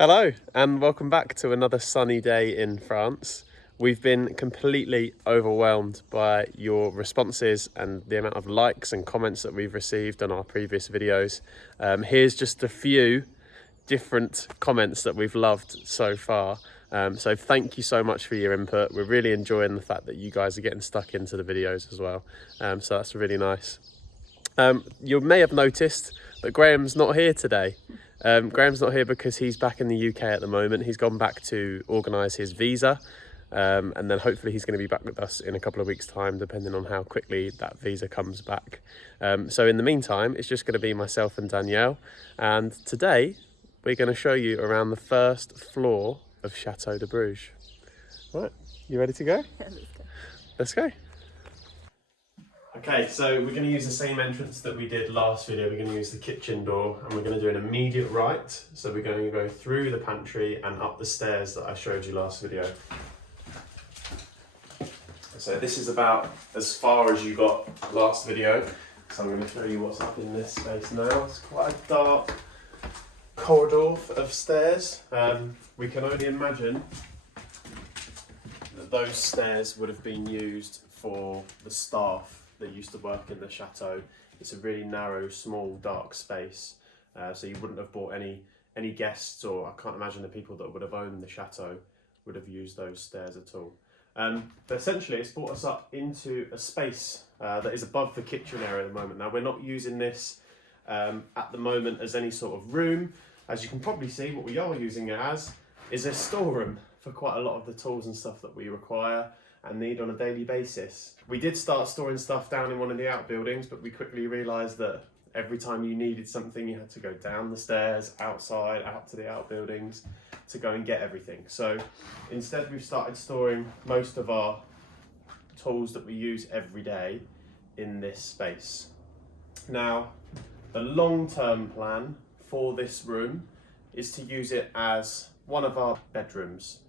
Hello and welcome back to another sunny day in France. We've been completely overwhelmed by your responses and the amount of likes and comments that we've received on our previous videos. Here's just a few different comments that we've loved so far. So thank you so much for your input. We're really enjoying the fact that you guys are getting stuck into the videos as well. So that's really nice. You may have noticed that Graham's not here today. Graham's not here because he's back in the UK at the moment. He's gone back to organise his visa, and then hopefully he's going to be back with us in a couple of weeks' time, depending on how quickly that visa comes back. So in the meantime, it's just going to be myself and Danielle, and today we're going to show you around the first floor of Chateau de Bruges. Right, you ready to go? Yeah, let's go. Let's go. Okay, so we're going to use the same entrance that we did last video. We're going to use the kitchen door and we're going to do an immediate right. So we're going to go through the pantry and up the stairs that I showed you last video. So this is about as far as you got last video. So I'm going to show you what's up in this space now. It's quite a dark corridor of stairs. We can only imagine that those stairs would have been used for the staff that used to work in the chateau. It's a really narrow, small, dark space, so you wouldn't have brought any guests, or I can't imagine the people that would have owned the chateau would have used those stairs at all. But essentially it's brought us up into a space that is above the kitchen area at the moment. Now we're not using this at the moment as any sort of room. As you can probably see, what we are using it as is a storeroom for quite a lot of the tools and stuff that we require and need on a daily basis. We did start storing stuff down in one of the outbuildings, but we quickly realised that every time you needed something, you had to go down the stairs, outside, out to the outbuildings to go and get everything. So instead we've started storing most of our tools that we use every day in this space. Now, the long-term plan for this room is to use it as one of our bedrooms.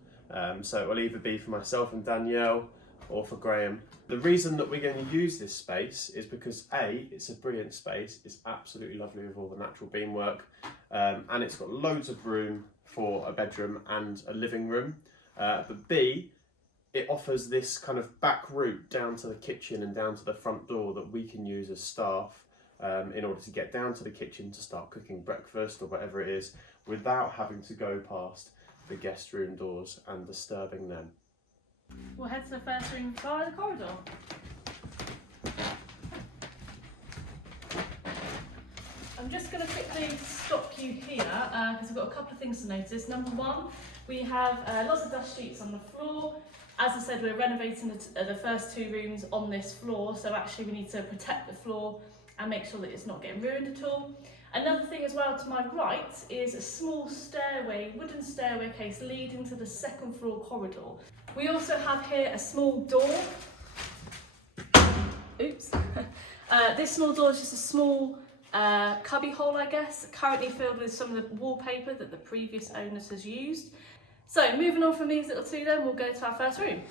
So it will either be for myself and Danielle or for Graham. The reason that we're going to use this space is because A, it's a brilliant space, it's absolutely lovely with all the natural beamwork, and it's got loads of room for a bedroom and a living room. But B, it offers this kind of back route down to the kitchen and down to the front door that we can use as staff in order to get down to the kitchen to start cooking breakfast or whatever it is without having to go past the guest room doors and disturbing them. We'll head to the first room via the corridor. I'm just going to quickly stop you here because I've got a couple of things to notice. Number one, we have lots of dust sheets on the floor. As I said, we're renovating the first two rooms on this floor, so actually we need to protect the floor and make sure that it's not getting ruined at all. Another thing as well to my right is a small stairway, wooden stairway case leading to the second floor corridor. We also have here a small door. Oops. This small door is just a small cubby hole, I guess, currently filled with some of the wallpaper that the previous owners has used. So moving on from these little two then, we'll go to our first room.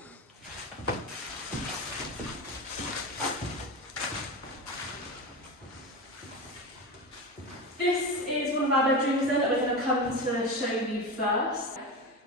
This is one of our bedrooms then that we're going to come to show you first.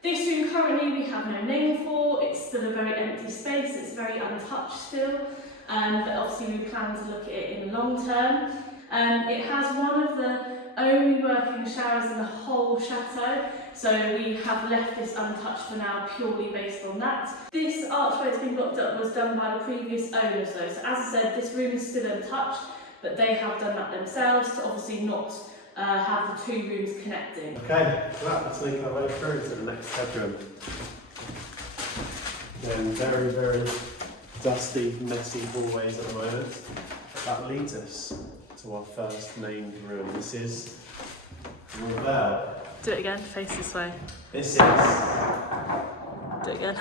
This room currently we have no name for, it's still a very empty space, it's very untouched still, but obviously we plan to look at it in the long term. It has one of the only working showers in the whole chateau, so we have left this untouched for now purely based on that. This archway that's been blocked up was done by the previous owners though, so as I said, this room is still untouched, but they have done that themselves to obviously not have the two rooms connecting. Okay, well, let's make our way through to the next bedroom. Again, very, very dusty, messy hallways at the moment. That leads us to our first named room. This is Revel. Do it again, face this way. This is... Do it again.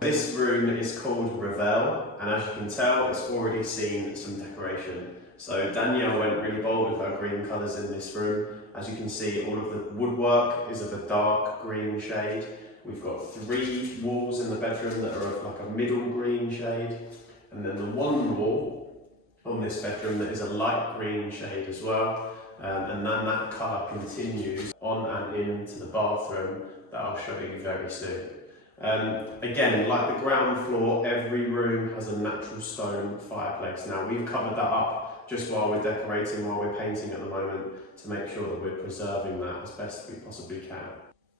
This room is called Revel, and as you can tell, it's already seen some decoration. So Danielle went really bold with her green colours in this room. As you can see, all of the woodwork is of a dark green shade. We've got 3 walls in the bedroom that are of like a middle green shade, and then the one wall on this bedroom that is a light green shade as well. and then that colour continues on and into the bathroom that I'll show you very soon. Again, like the ground floor, every room has a natural stone fireplace. Now we've covered that up just while we're decorating, while we're painting at the moment, to make sure that we're preserving that as best we possibly can.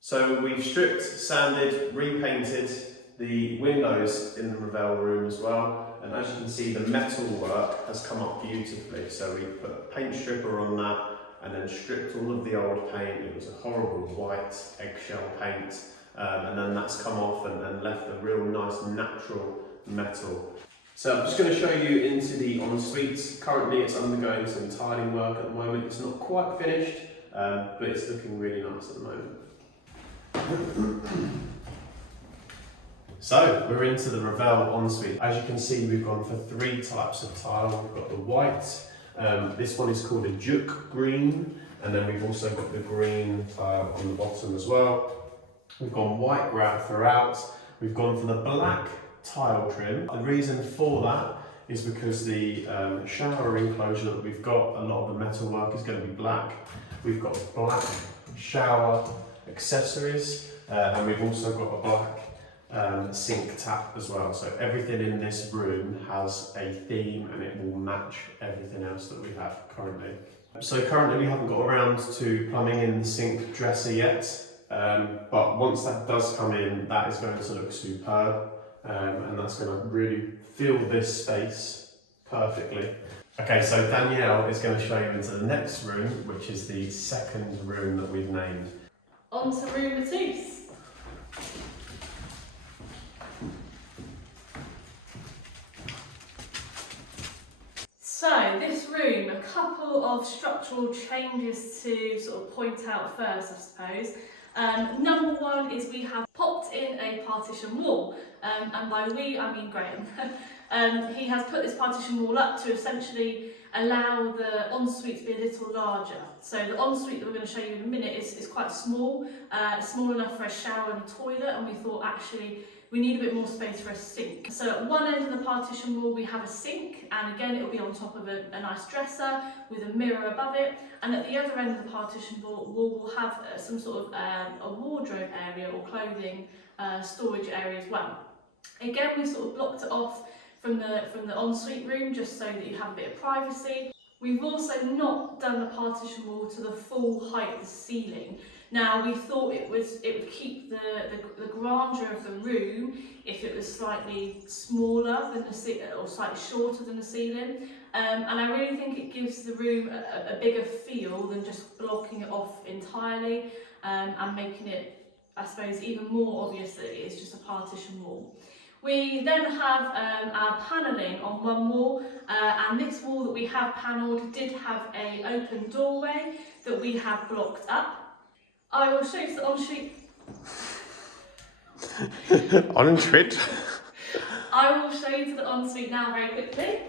So we've stripped, sanded, repainted the windows in the Ravel room as well, and as you can see, the metal work has come up beautifully. So we put a paint stripper on that and then stripped all of the old paint. It was a horrible white eggshell paint, and then that's come off and then left a real nice natural metal. So I'm just going to show you into the ensuite. Currently it's undergoing some tiling work at the moment. It's not quite finished, but it's looking really nice at the moment. So we're into the Ravel ensuite. As you can see, we've gone for 3 types of tile. We've got the white, this one is called a juk green, and then we've also got the green tile on the bottom as well. We've gone white grout throughout. We've gone for the black tile trim. The reason for that is because the shower enclosure that we've got, a lot of the metal work is going to be black. We've got black shower accessories, and we've also got a black sink tap as well. So everything in this room has a theme and it will match everything else that we have currently. So currently we haven't got around to plumbing in the sink dresser yet, but once that does come in, that is going to look superb, and that's going to really fill this space perfectly. Okay, so Danielle is going to show you into the next room, which is the second room that we've named. On to room Matisse. So this room, a couple of structural changes to sort of point out first, I suppose. Number one is we have popped in a partition wall, and by we I mean Graham. He has put this partition wall up to essentially allow the ensuite to be a little larger. So the ensuite that we're going to show you in a minute is quite small, small enough for a shower and a toilet, and we thought actually we need a bit more space for a sink. So at one end of the partition wall we have a sink, and again it will be on top of a nice dresser with a mirror above it, and at the other end of the partition wall will have some sort of a wardrobe area or clothing storage area as well. Again, we sort of blocked it off from the ensuite room just so that you have a bit of privacy. We've also not done the partition wall to the full height of the ceiling. Now we thought it would keep the grandeur of the room if it was slightly smaller than the ceiling or slightly shorter than the ceiling, and I really think it gives the room a bigger feel than just blocking it off entirely, and making it, I suppose, even more obvious that it is just a partition wall. We then have our panelling on one wall, and this wall that we have panelled did have an open doorway that we have blocked up. I will show you the ensuite. Ensuite. I will show you to the ensuite now very quickly.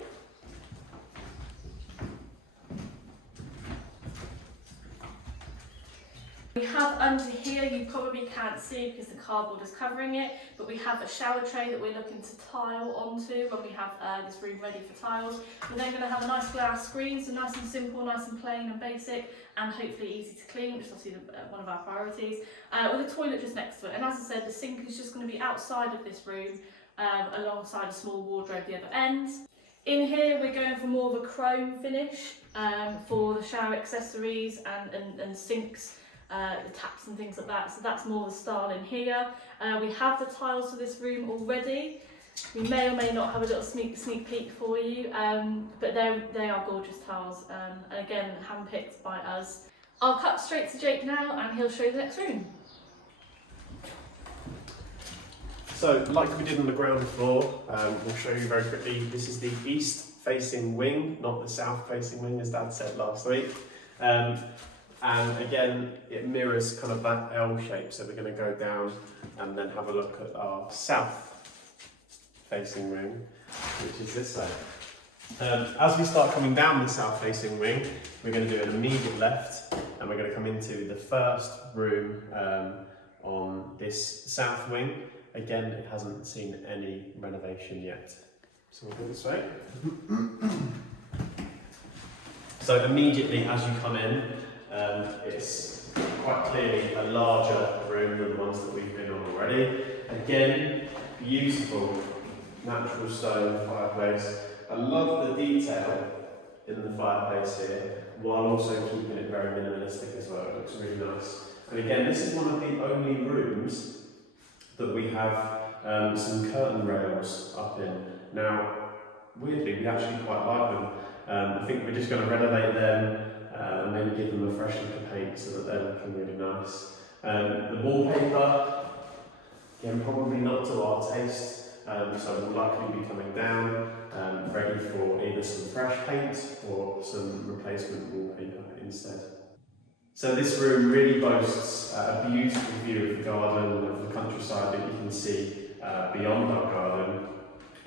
We have under here, you probably can't see because the cardboard is covering it, but we have a shower tray that we're looking to tile onto when we have this room ready for tiles. We're then going to have a nice glass screen, so nice and simple, nice and plain and basic, and hopefully easy to clean, which is obviously one of our priorities, with a toilet just next to it. And as I said, the sink is just going to be outside of this room, alongside a small wardrobe at the other end. In here we're going for more of a chrome finish for the shower accessories and sinks, the taps and things like that, so that's more the style in here. We have the tiles for this room already. We may or may not have a little sneak peek for you, but they are gorgeous tiles, and again hand-picked by us. I'll cut straight to Jake now and he'll show you the next room. So like we did on the ground floor, we'll show you very quickly. This is the east facing wing, not the south facing wing as Dad said last week. And again, it mirrors kind of that L shape, so we're going to go down and then have a look at our south facing wing, which is this side. As we start coming down the south facing wing, we're going to do an immediate left, and we're going to come into the first room on this south wing. Again, it hasn't seen any renovation yet. So we'll go this way. So immediately as you come in, it's quite clearly a larger room than the ones that we've been on already. Again, beautiful natural stone fireplace. I love the detail in the fireplace here, while also keeping it very minimalistic as well. It looks really nice. And again, this is one of the only rooms that we have some curtain rails up in. Now, weirdly, we actually quite like them. I think we're just going to renovate them and maybe give them a fresh look of paint so that they're looking really nice. The wallpaper, again, probably not to our taste, so will likely be coming down, ready for either some fresh paint or some replacement wallpaper instead. So this room really boasts a beautiful view of the garden and of the countryside that you can see beyond our garden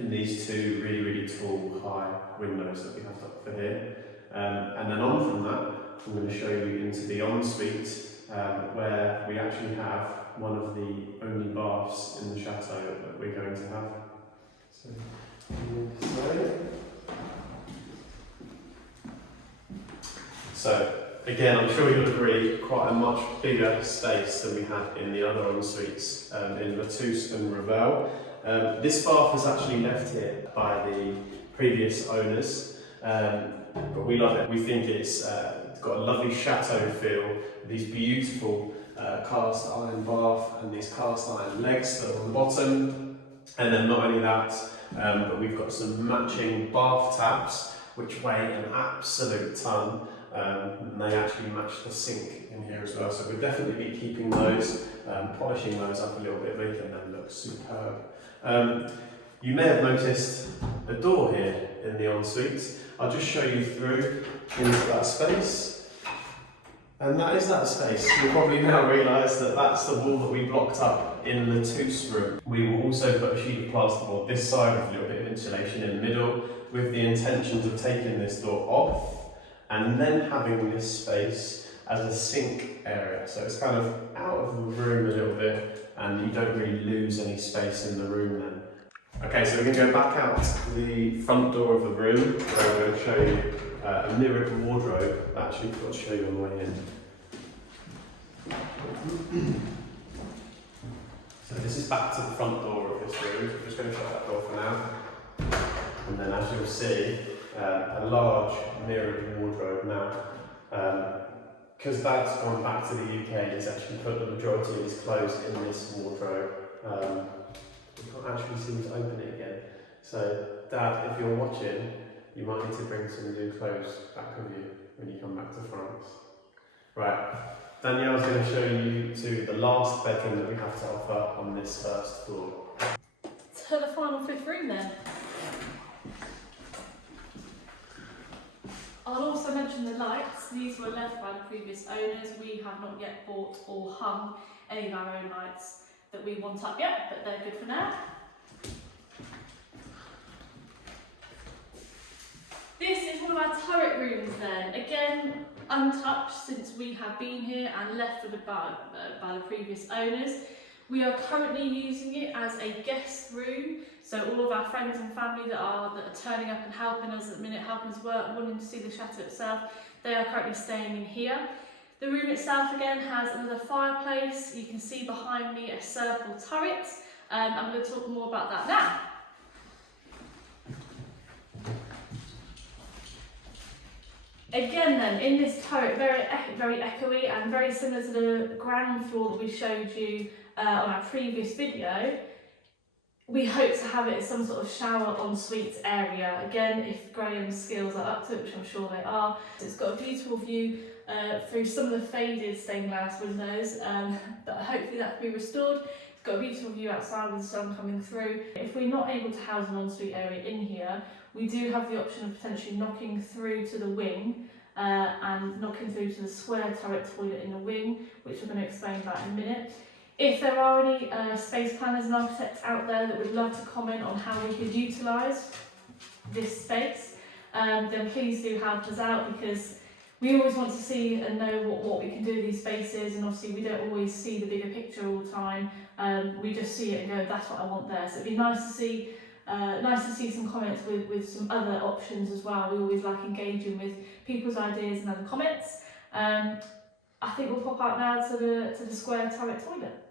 in these two really tall, high windows that we have up for here. And then on from that, I'm going to show you into the ensuite where we actually have one of the only baths in the chateau that we're going to have. So again, I'm sure you'll agree, quite a much bigger space than we had in the other en-suites in Letouce and Ravel. This bath was actually left here by the previous owners, but we love it. We think it's got a lovely chateau feel, these beautiful cast iron bath and these cast iron legs that are on the bottom. And then not only that, but we've got some matching bath taps which weigh an absolute ton. And they actually match the sink in here as well, so we'll definitely be keeping those, polishing those up a little bit, making them look superb. You may have noticed a door here in the ensuite. I'll just show you through into that space, and that is that space. You'll probably now realise that that's the wall that we blocked up in the Letouce room. We will also put a sheet of plasterboard this side with a little bit of insulation in the middle, with the intentions of taking this door off and then having this space as a sink area. So it's kind of out of the room a little bit and you don't really lose any space in the room then. Okay, so we're going to go back out the front door of the room where I'm going to show you a mirrored wardrobe that I actually forgot to show you on the way in. So this is back to the front door of this room, so I'm just going to shut that door for now. And then as you'll see, a large mirrored wardrobe now. Because Dad's gone back to the UK, he's actually put the majority of his clothes in this wardrobe. We can't actually seem to open it again. So Dad, if you're watching, you might need to bring some new clothes back with you when you come back to France. Right, Danielle's going to show you to the last bedroom that we have to offer on this first floor. To the final fifth room then. I'll also mention the lights. These were left by the previous owners. We have not yet bought or hung any of our own lights that we want up yet, but they're good for now. This is one of our turret rooms then. Again, untouched since we have been here and left for by the previous owners. We are currently using it as a guest room, so all of our friends and family that are turning up and helping us at the minute, helping us work, wanting to see the chateau itself, they are currently staying in here. The room itself again has another fireplace. You can see behind me a circle turret. I'm going to talk more about that now. Again then, in this turret, very echoey and very similar to the ground floor that we showed you on our previous video, we hope to have it as some sort of shower ensuite area. Again, if Graham's skills are up to it, which I'm sure they are. It's got a beautiful view through some of the faded stained glass windows, but hopefully that can be restored. It's got a beautiful view outside with the sun coming through. If we're not able to house an ensuite area in here, we do have the option of potentially knocking through to the wing and knocking through to the square turret toilet in the wing, which I'm going to explain about in a minute. If there are any space planners and architects out there that would love to comment on how we could utilise this space, then please do help us out, because we always want to see and know what we can do with these spaces, and obviously we don't always see the bigger picture all the time. We just see it and go, that's what I want there. So it'd be nice to see nice to see some comments with some other options as well. We always like engaging with people's ideas and other comments. I think we'll pop out now to the square turret toilet.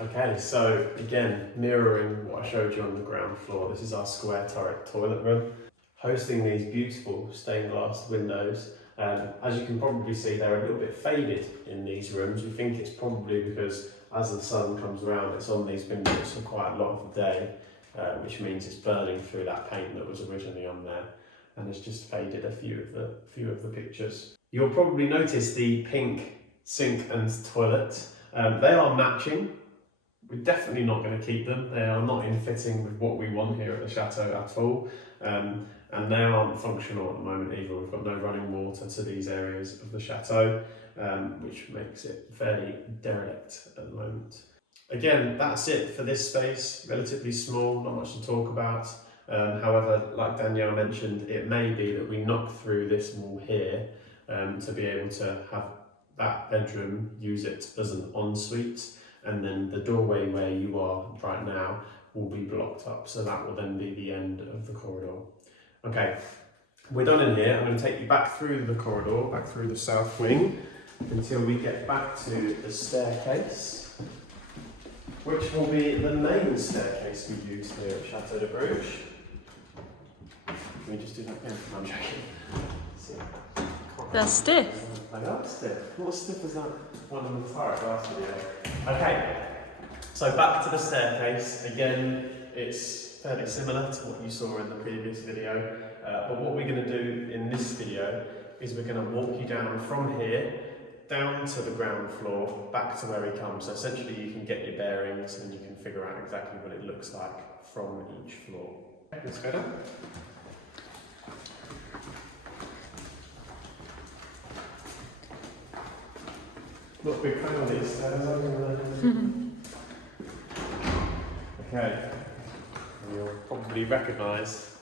Okay, so again, mirroring what I showed you on the ground floor, this is our square turret toilet room, hosting these beautiful stained glass windows. As you can probably see, they're a little bit faded in these rooms. We think it's probably because as the sun comes around, it's on these windows for quite a lot of the day, which means it's burning through that paint that was originally on there, and it's just faded a few of the pictures. You'll probably notice the pink sink and toilet. They are matching. We're definitely not going to keep them. They are not in fitting with what we want here at the Chateau at all. And they aren't functional at the moment either. We've got no running water to these areas of the Chateau, which makes it fairly derelict at the moment. Again, that's it for this space. Relatively small, not much to talk about. However, like Danielle mentioned, it may be that we knock through this wall here to be able to have that bedroom, use it as an ensuite, and then the doorway where you are right now will be blocked up. So that will then be the end of the corridor. Okay, we're done in here. I'm going to take you back through the corridor, back through the south wing, until we get back to the staircase, which will be the main staircase we use here at Chateau de Bruges. Can we just do that again? I'm joking. They're stiff. They are stiff. Not as stiff as that one in the turret last video. Okay, so back to the staircase. Again, it's fairly similar to what you saw in the previous video, but what we're going to do in this video is we're going to walk you down from here, down to the ground floor, back to where we come. So essentially you can get your bearings and you can figure out exactly what it looks like from each floor. Okay, let's go down. Not a big fan of these stairs, are you? Okay, you'll probably recognise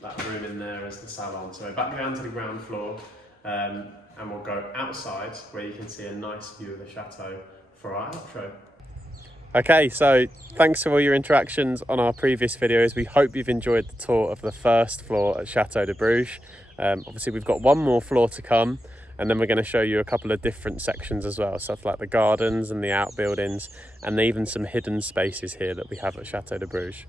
that room in there as the salon. So we're back down to the ground floor, and we'll go outside where you can see a nice view of the chateau for our outro. Okay, so thanks for all your interactions on our previous videos. We hope you've enjoyed the tour of the first floor at Chateau de Bruges. Obviously we've got one more floor to come, and then we're going to show you a couple of different sections as well, stuff like the gardens and the outbuildings, and even some hidden spaces here that we have at Chateau de Bruges.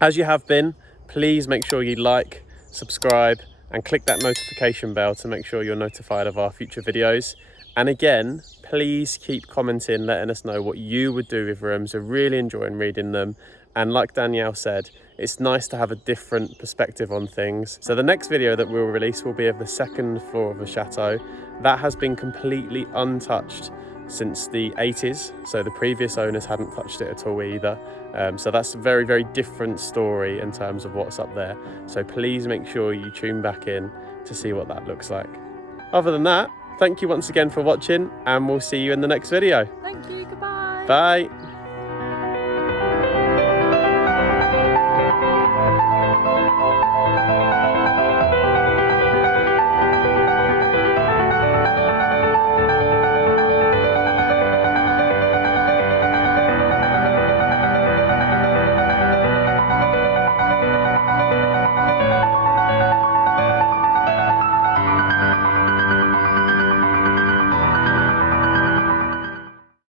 As you have been, please make sure you like, subscribe, and click that notification bell to make sure you're notified of our future videos. And again, please keep commenting, letting us know what you would do with rooms. We're really enjoying reading them. And like Danielle said, it's nice to have a different perspective on things. So the next video that we'll release will be of the second floor of the chateau. That has been completely untouched since the 80s. So the previous owners hadn't touched it at all either. So that's a very, very different story in terms of what's up there. So please make sure you tune back in to see what that looks like. Other than that, thank you once again for watching, and we'll see you in the next video. Thank you, goodbye. Bye.